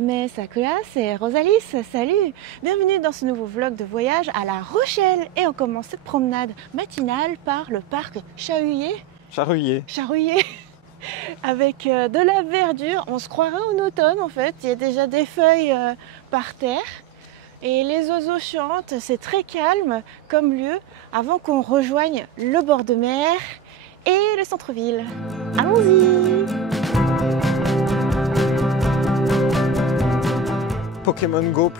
Mais Sakura, c'est Rosalie, salut! Bienvenue dans ce nouveau vlog de voyage à La Rochelle. Et on commence cette promenade matinale par le parc Charruillet, avec de la verdure. On se croirait en automne en fait, il y a déjà des feuilles par terre. Et les oiseaux chantent, c'est très calme comme lieu avant qu'on rejoigne le bord de mer et le centre-ville. Allons-y! Pokémon Go++,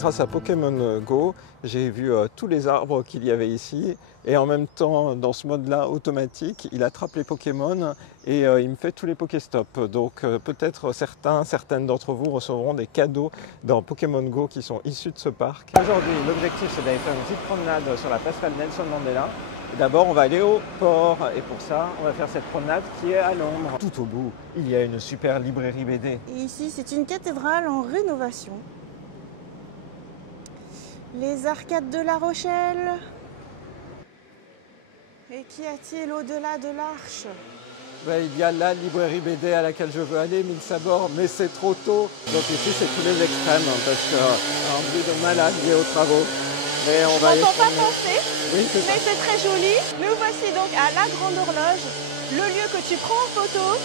grâce à Pokémon Go, j'ai vu tous les arbres qu'il y avait ici et en même temps, dans ce mode-là automatique, il attrape les Pokémon et il me fait tous les Pokéstops. Donc peut-être certaines d'entre vous recevront des cadeaux dans Pokémon Go qui sont issus de ce parc. Aujourd'hui, l'objectif c'est d'aller faire une petite promenade sur la passerelle Nelson Mandela. D'abord, on va aller au port et pour ça, on va faire cette promenade qui est à l'ombre. Tout au bout, il y a une super librairie BD. Et ici, c'est une cathédrale en rénovation. Les arcades de La Rochelle. Et qu'y a-t-il au-delà de l'arche? Il y a la librairie BD à laquelle je veux aller, Mille Sabords, mais c'est trop tôt. Donc ici, c'est tous les extrêmes parce qu'un bruit de malade lié aux travaux. Mais on va pas penser, oui, mais c'est très joli. Nous voici donc à la Grande Horloge, le lieu que tu prends en photo.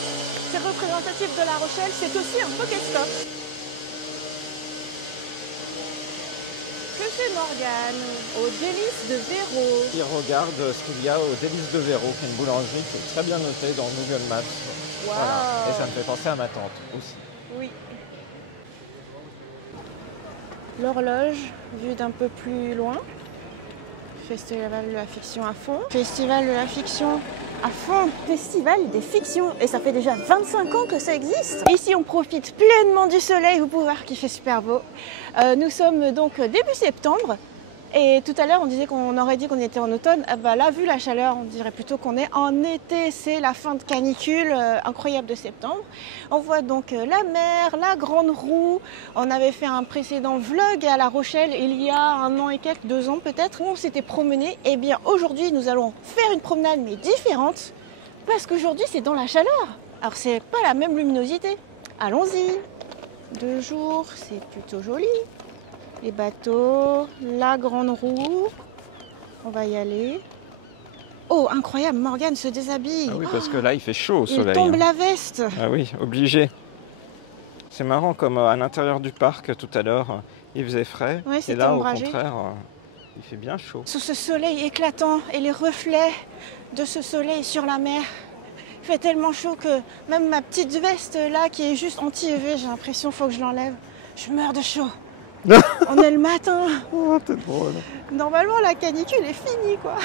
C'est représentatif de La Rochelle, c'est aussi un Pokéstop. Que fait Morgane au Délices de Véro? Il regarde ce qu'il y a au Délices de Véro, qui est une boulangerie qui est très bien notée dans Google Maps. Wow. Voilà. Et ça me fait penser à ma tante aussi. Oui. L'horloge, vue d'un peu plus loin. Festival de la fiction à fond. Festival de la fiction à fond. Festival des fictions. Et ça fait déjà 25 ans que ça existe. Ici, on profite pleinement du soleil. Vous pouvez voir qu'il fait super beau. Nous sommes donc début septembre. Et tout à l'heure, on disait qu'on aurait dit qu'on était en automne. Là, vu la chaleur, on dirait plutôt qu'on est en été. C'est la fin de canicule incroyable de septembre. On voit donc la mer, la Grande Roue. On avait fait un précédent vlog à La Rochelle il y a 1 an et quelques, 2 ans peut-être, où on s'était promené. Et bien aujourd'hui, nous allons faire une promenade mais différente parce qu'aujourd'hui, c'est dans la chaleur. Alors, c'est pas la même luminosité. Allons-y. 2 jours, c'est plutôt joli. Les bateaux, la Grande Roue, on va y aller. Oh, incroyable, Morgane se déshabille. Ah oui, parce que là, il fait chaud au soleil. Il tombe la veste. Ah oui, obligé. C'est marrant, comme à l'intérieur du parc tout à l'heure, il faisait frais. Ouais, et là, ombragé. Au contraire, il fait bien chaud. Sous ce soleil éclatant et les reflets de ce soleil sur la mer, il fait tellement chaud que même ma petite veste là, qui est juste anti-UV, j'ai l'impression qu'il faut que je l'enlève. Je meurs de chaud. On est le matin. Oh, t'es drôle. Normalement, la canicule est finie, quoi.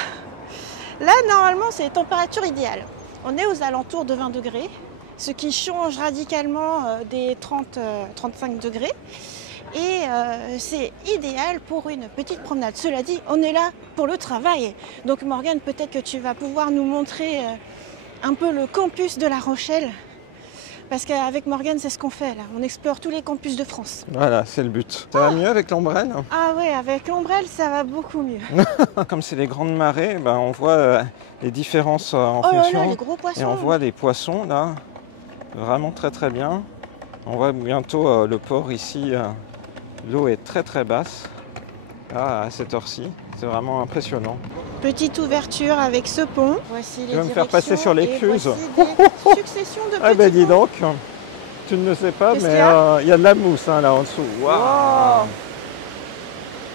Là, normalement, c'est température idéale. On est aux alentours de 20 degrés, ce qui change radicalement des 30-35 degrés. Et c'est idéal pour une petite promenade. Cela dit, on est là pour le travail. Donc Morgane, peut-être que tu vas pouvoir nous montrer un peu le campus de La Rochelle. Parce qu'avec Morgane, c'est ce qu'on fait là. On explore tous les campus de France. Voilà, c'est le but. Ça va mieux avec l'ombrelle? Ah ouais, avec l'ombrelle, ça va beaucoup mieux. Comme c'est les grandes marées, on voit les différences en fonction. Là là, les gros poissons. Et on voit les poissons là, vraiment très très bien. On voit bientôt le port ici. L'eau est très très basse. Là, à cette heure-ci, c'est vraiment impressionnant. Petite ouverture avec ce pont. Voici les Tu vas me faire passer sur l'écluse. Succession de petits Ah ben dis ponts. donc, tu ne le sais pas, Qu'est-ce mais qu'il y a il y a de la mousse là en dessous. Waouh. Wow.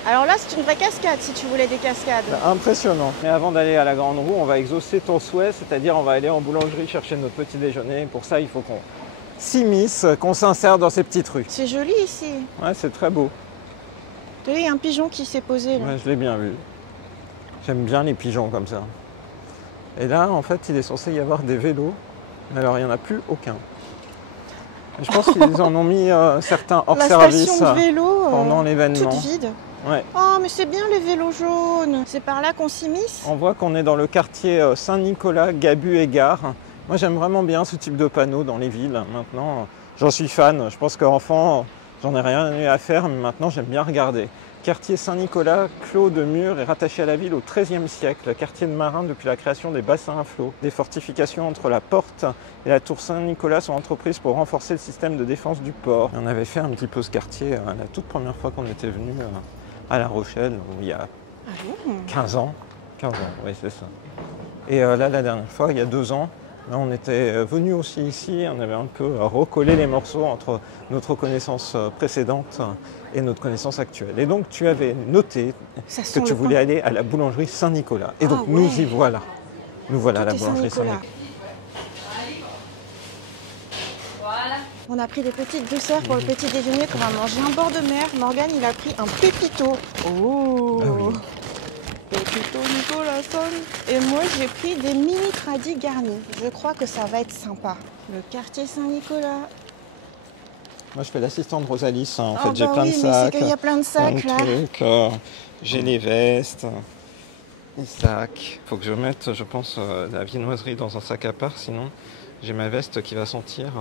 Alors là, c'est une vraie cascade si tu voulais des cascades. Impressionnant. Mais avant d'aller à la Grande Roue, on va exaucer ton souhait, c'est-à-dire on va aller en boulangerie chercher notre petit déjeuner. Pour ça, il faut qu'on s'immisce, qu'on s'insère dans ces petites rues. C'est joli ici. Ouais, c'est très beau. Tu vois, il y a un pigeon qui s'est posé là. Ouais, je l'ai bien vu. J'aime bien les pigeons comme ça. Et là, en fait, il est censé y avoir des vélos. Alors, il n'y en a plus aucun. Je pense qu'ils en ont mis certains hors service La station de vélo pendant l'événement. toute vide. Ouais. Oh, mais c'est bien les vélos jaunes. C'est par là qu'on s'immisce. On voit qu'on est dans le quartier Saint-Nicolas, Gabu et Gare. Moi, j'aime vraiment bien ce type de panneaux dans les villes. Maintenant, j'en suis fan. Je pense qu'enfant, j'en ai rien eu à faire, mais maintenant, j'aime bien regarder. Quartier Saint-Nicolas, clos de murs, est rattaché à la ville au XIIIe siècle. Quartier de marins depuis la création des bassins à flot. Des fortifications entre la porte et la tour Saint-Nicolas sont entreprises pour renforcer le système de défense du port. On avait fait un petit peu ce quartier la toute première fois qu'on était venu à La Rochelle, il y a 15 ans. 15 ans, oui c'est ça. Et là, la dernière fois, il y a 2 ans, là, on était venu aussi ici, on avait un peu recollé les morceaux entre notre connaissance précédente et notre connaissance actuelle. Et donc tu avais noté que tu voulais aller à la boulangerie Saint-Nicolas. Et donc nous y voilà. Nous voilà à la boulangerie Saint-Nicolas. On a pris des petites douceurs pour le petit déjeuner, qu'on va manger un bord de mer. Morgane, il a pris un pépito. Oh ah oui. Pépito Nicolasson. Et moi, j'ai pris des mini tradis garnis. Je crois que ça va être sympa. Le quartier Saint-Nicolas. Moi, je fais l'assistante de Rosalie. En fait, j'ai plein de sacs. Il y a plein de sacs là. J'ai les vestes, les sacs. Il faut que je mette, je pense, la viennoiserie dans un sac à part. Sinon, j'ai ma veste qui va sentir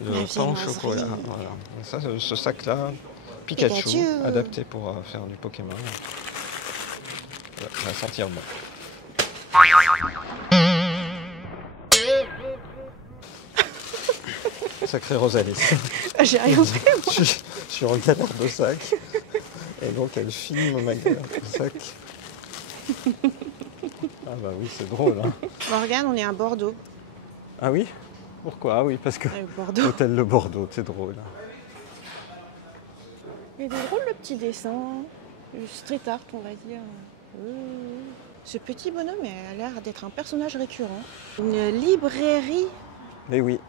le pain au chocolat. Voilà. Ça, ce sac-là, Pikachu, adapté pour faire du Pokémon. Ça va sentir bon. Sacré Rosalie. J'ai rien fait, moi. Je suis en galère de sac. Et donc elle filme ma galère de sac. Ah bah oui, c'est drôle. Hein. Morgane, on est à Bordeaux. Ah oui? Pourquoi? Ah oui, parce que l'hôtel de Bordeaux, c'est drôle. Il est drôle le petit dessin. Le street art, on va dire. Ce petit bonhomme a l'air d'être un personnage récurrent. Une librairie. Mais oui,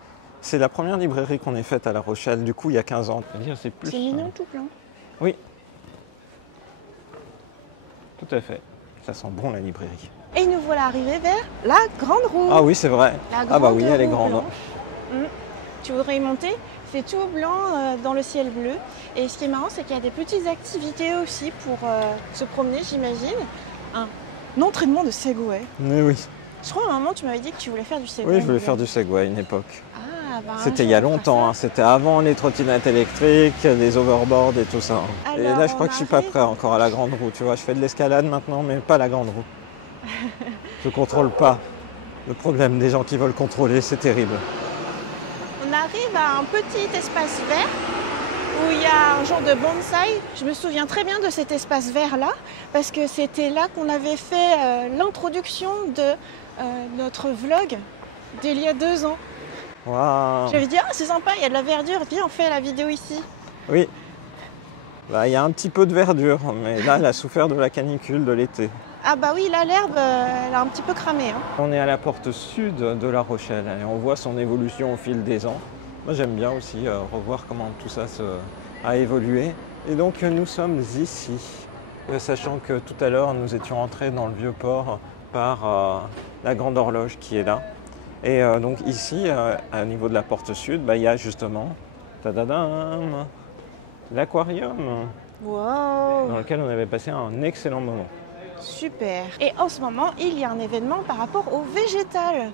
c'est la première librairie qu'on ait faite à La Rochelle, du coup il y a 15 ans. C'est mignon tout plein. Oui. Tout à fait. Ça sent bon la librairie. Et nous voilà arrivés vers la Grande Roue. Ah oui, c'est vrai. Ah bah oui, elle est grande. Tu voudrais y monter? C'est tout blanc dans le ciel bleu. Et ce qui est marrant, c'est qu'il y a des petites activités aussi pour se promener, j'imagine. Un entraînement de Segway. Mais oui. Je crois à un moment, tu m'avais dit que tu voulais faire du Segway. Oui, je voulais faire du Segway à une époque. Ah, bah, c'était il y a longtemps, hein. C'était avant les trottinettes électriques, les overboards et tout ça. Alors, et là, je crois que je suis pas prêt encore à la Grande Roue. Tu vois, je fais de l'escalade maintenant, mais pas la Grande Roue. Je contrôle pas. Le problème des gens qui veulent contrôler, c'est terrible. On arrive à un petit espace vert où il y a un genre de bonsaï. Je me souviens très bien de cet espace vert-là parce que c'était là qu'on avait fait l'introduction de notre vlog d'il y a 2 ans. Wow. J'avais dit, ah c'est sympa, il y a de la verdure, viens on fait la vidéo ici. Oui, bah, il y a un petit peu de verdure, mais là elle a souffert de la canicule de l'été. Ah bah oui, là l'herbe, elle a un petit peu cramé. Hein. On est à la porte sud de La Rochelle et on voit son évolution au fil des ans. Moi j'aime bien aussi revoir comment tout ça a évolué. Et donc nous sommes ici, sachant que tout à l'heure nous étions entrés dans le vieux port par la grande horloge qui est là. Et donc ici, au niveau de la porte sud, il y a justement l'aquarium dans lequel on avait passé un excellent moment. Super. Et en ce moment, il y a un événement par rapport au végétal.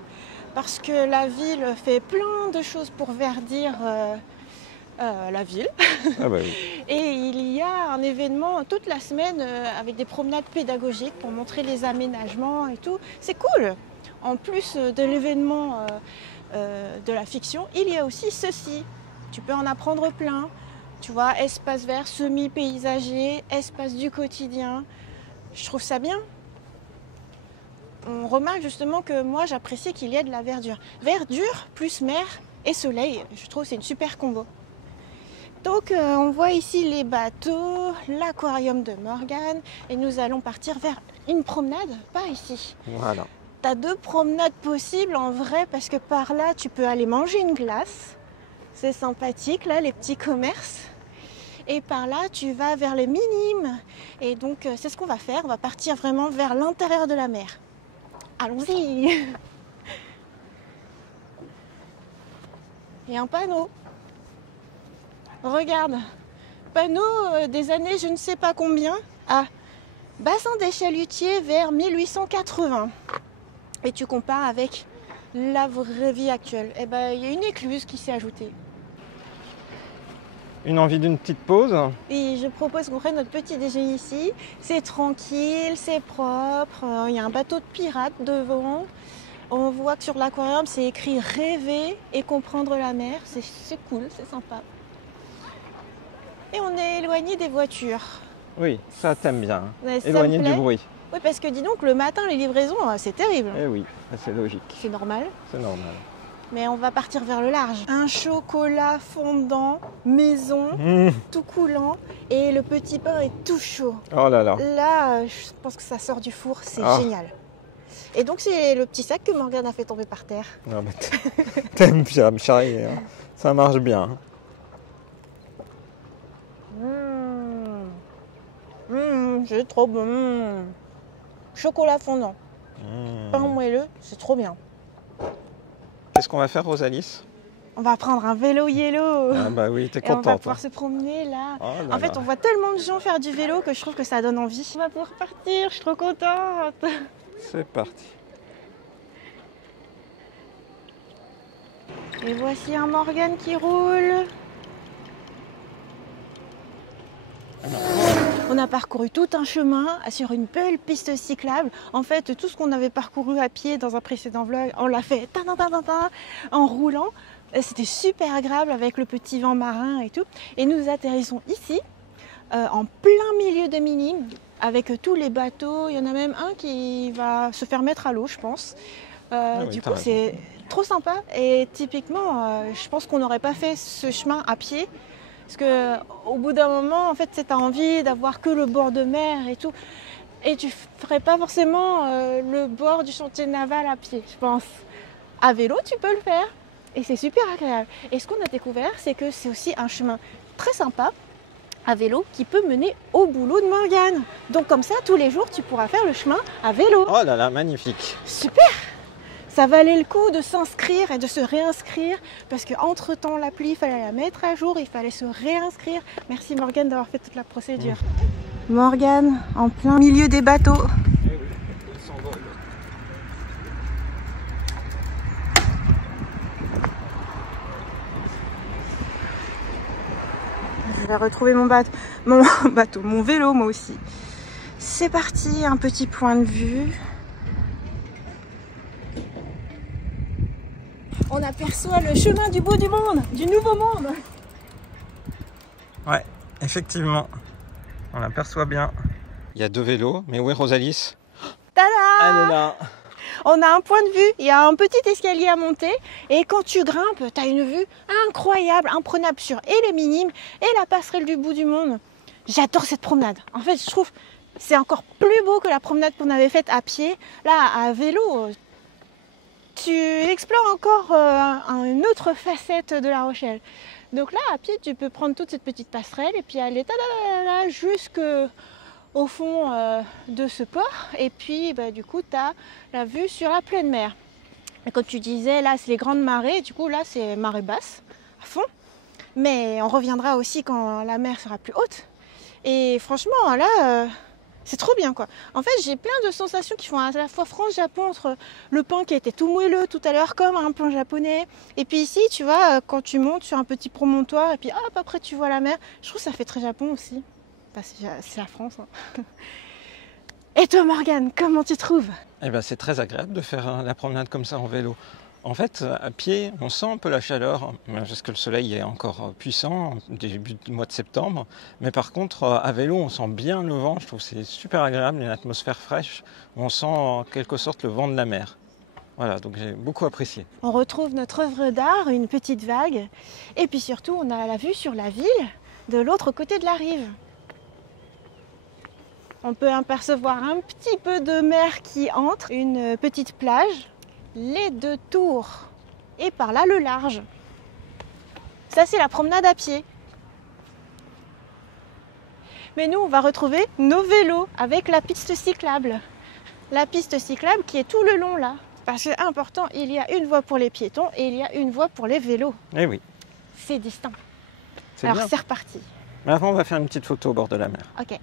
Parce que la ville fait plein de choses pour verdir la ville. Ah bah oui. Et il y a un événement toute la semaine avec des promenades pédagogiques pour montrer les aménagements et tout. C'est cool. En plus de l'événement de la fiction, il y a aussi ceci. Tu peux en apprendre plein. Tu vois, espace vert, semi-paysager, espace du quotidien. Je trouve ça bien. On remarque justement que moi, j'apprécie qu'il y ait de la verdure. Verdure plus mer et soleil, je trouve que c'est une super combo. Donc, on voit ici les bateaux, l'aquarium de Morgane. Et nous allons partir vers une promenade, pas ici. Voilà. Tu as 2 promenades possibles en vrai, parce que par là, tu peux aller manger une glace. C'est sympathique, là, les petits commerces. Et par là, tu vas vers les minimes. Et donc, c'est ce qu'on va faire. On va partir vraiment vers l'intérieur de la mer. Allons-y. Il y a un panneau. Regarde. Panneau des années je ne sais pas combien. Ah, bassin des chalutiers vers 1880. Et tu compares avec la vraie vie actuelle. Eh ben, il y a une écluse qui s'est ajoutée. Une envie d'une petite pause? Et je propose qu'on prenne notre petit déjeuner ici. C'est tranquille, c'est propre. Il y a un bateau de pirates devant. On voit que sur l'aquarium, c'est écrit rêver et comprendre la mer. C'est cool, c'est sympa. Et on est éloigné des voitures. Oui, ça t'aime bien. Ouais, ça Éloigné me du plaît. bruit. Oui, parce que dis donc, le matin, les livraisons, c'est terrible. Eh oui, c'est logique. C'est normal. C'est normal. Mais on va partir vers le large. Un chocolat fondant, maison, tout coulant. Et le petit pain est tout chaud. Oh là là. Là, je pense que ça sort du four, c'est Ah. génial. Et donc, c'est le petit sac que Morgane a fait tomber par terre. Non, mais t'aimes bien me charrier. Hein. Ça marche bien. C'est trop bon. Chocolat fondant, pain moelleux, c'est trop bien. Qu'est-ce qu'on va faire, Rosalis? On va prendre un vélo yellow. Ah bah oui, t'es Et on va contente. pouvoir se promener là. Oh là En fait, là. on voit tellement de gens faire du vélo que je trouve que ça donne envie. On va pouvoir partir, je suis trop contente. C'est parti. Et voici un Morgane qui roule. On a parcouru tout un chemin sur une belle piste cyclable. En fait, tout ce qu'on avait parcouru à pied dans un précédent vlog, on l'a fait en roulant. C'était super agréable avec le petit vent marin et tout. Et nous atterrissons ici, en plein milieu de Minimes, avec tous les bateaux. Il y en a même un qui va se faire mettre à l'eau, je pense. oui, Du t'as coup, raison. c'est trop sympa. Et typiquement, je pense qu'on n'aurait pas fait ce chemin à pied. Parce qu'au bout d'un moment, en fait, tu as envie d'avoir que le bord de mer et tout. Et tu ferais pas forcément le bord du chantier naval à pied, je pense. À vélo, tu peux le faire. Et c'est super agréable. Et ce qu'on a découvert, c'est que c'est aussi un chemin très sympa à vélo qui peut mener au boulot de Morgane. Donc comme ça, tous les jours, tu pourras faire le chemin à vélo. Oh là là, magnifique. Super! Ça valait le coup de s'inscrire et de se réinscrire parce qu'entre-temps, l'appli, il fallait la mettre à jour, il fallait se réinscrire. Merci Morgane d'avoir fait toute la procédure. Morgane, en plein milieu des bateaux. Je vais retrouver mon vélo moi aussi. C'est parti, un petit point de vue. On aperçoit le chemin du bout du monde, du nouveau monde. Ouais, effectivement. On l'aperçoit bien. Il y a deux vélos, mais où est Rosalis? Tada! Elle est là. On a un point de vue, il y a un petit escalier à monter et quand tu grimpes, tu as une vue incroyable, imprenable sur et les Minimes et la passerelle du bout du monde. J'adore cette promenade. En fait, je trouve c'est encore plus beau que la promenade qu'on avait faite à pied. Là, à vélo, tu explores encore une autre facette de La Rochelle. Donc là, à pied, tu peux prendre toute cette petite passerelle et puis aller jusqu'au fond de ce port. Et puis, du coup, tu as la vue sur la pleine mer. Et comme tu disais, là, c'est les grandes marées. Du coup, là, c'est marée basse, à fond. Mais on reviendra aussi quand la mer sera plus haute. Et franchement, là... c'est trop bien quoi. En fait, j'ai plein de sensations qui font à la fois France-Japon entre le pain qui était tout moelleux tout à l'heure comme un pain japonais. Et puis ici, tu vois, quand tu montes sur un petit promontoire et puis hop, après tu vois la mer. Je trouve que ça fait très Japon aussi. Enfin, c'est la France. Hein. Et toi Morgane, comment tu trouves? Eh ben, c'est très agréable de faire la promenade comme ça en vélo. En fait, à pied, on sent un peu la chaleur, parce que le soleil est encore puissant, début du mois de septembre. Mais par contre, à vélo, on sent bien le vent. Je trouve que c'est super agréable, une atmosphère fraîche. On sent en quelque sorte le vent de la mer. Voilà, donc j'ai beaucoup apprécié. On retrouve notre œuvre d'art, une petite vague. Et puis surtout, on a la vue sur la ville de l'autre côté de la rive. On peut apercevoir un petit peu de mer qui entre, une petite plage. Les deux tours et par là le large. Ça c'est la promenade à pied. Mais nous on va retrouver nos vélos avec la piste cyclable. La piste cyclable qui est tout le long là. Parce que important, il y a une voie pour les piétons et il y a une voie pour les vélos. Eh oui. C'est distinct. C'est Alors bien. c'est reparti. Maintenant on va faire une petite photo au bord de la mer. Ok.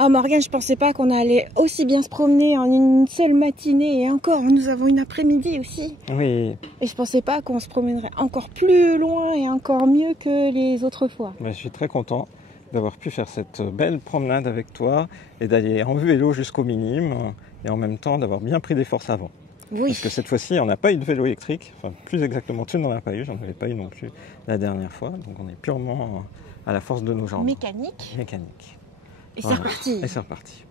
Oh Morgane, je pensais pas qu'on allait aussi bien se promener en une seule matinée et encore, nous avons une après-midi aussi. Oui. Et je pensais pas qu'on se promènerait encore plus loin et encore mieux que les autres fois. Je suis très content d'avoir pu faire cette belle promenade avec toi et d'aller en vélo jusqu'au minime et en même temps d'avoir bien pris des forces avant. Oui. Parce que cette fois-ci, on n'a pas eu de vélo électrique, enfin plus exactement, tu n'en as pas eu, j'en avais pas eu non plus la dernière fois, donc on est purement à la force de nos jambes. Mécanique. Mécanique. Et Voilà. c'est reparti. Et c'est reparti.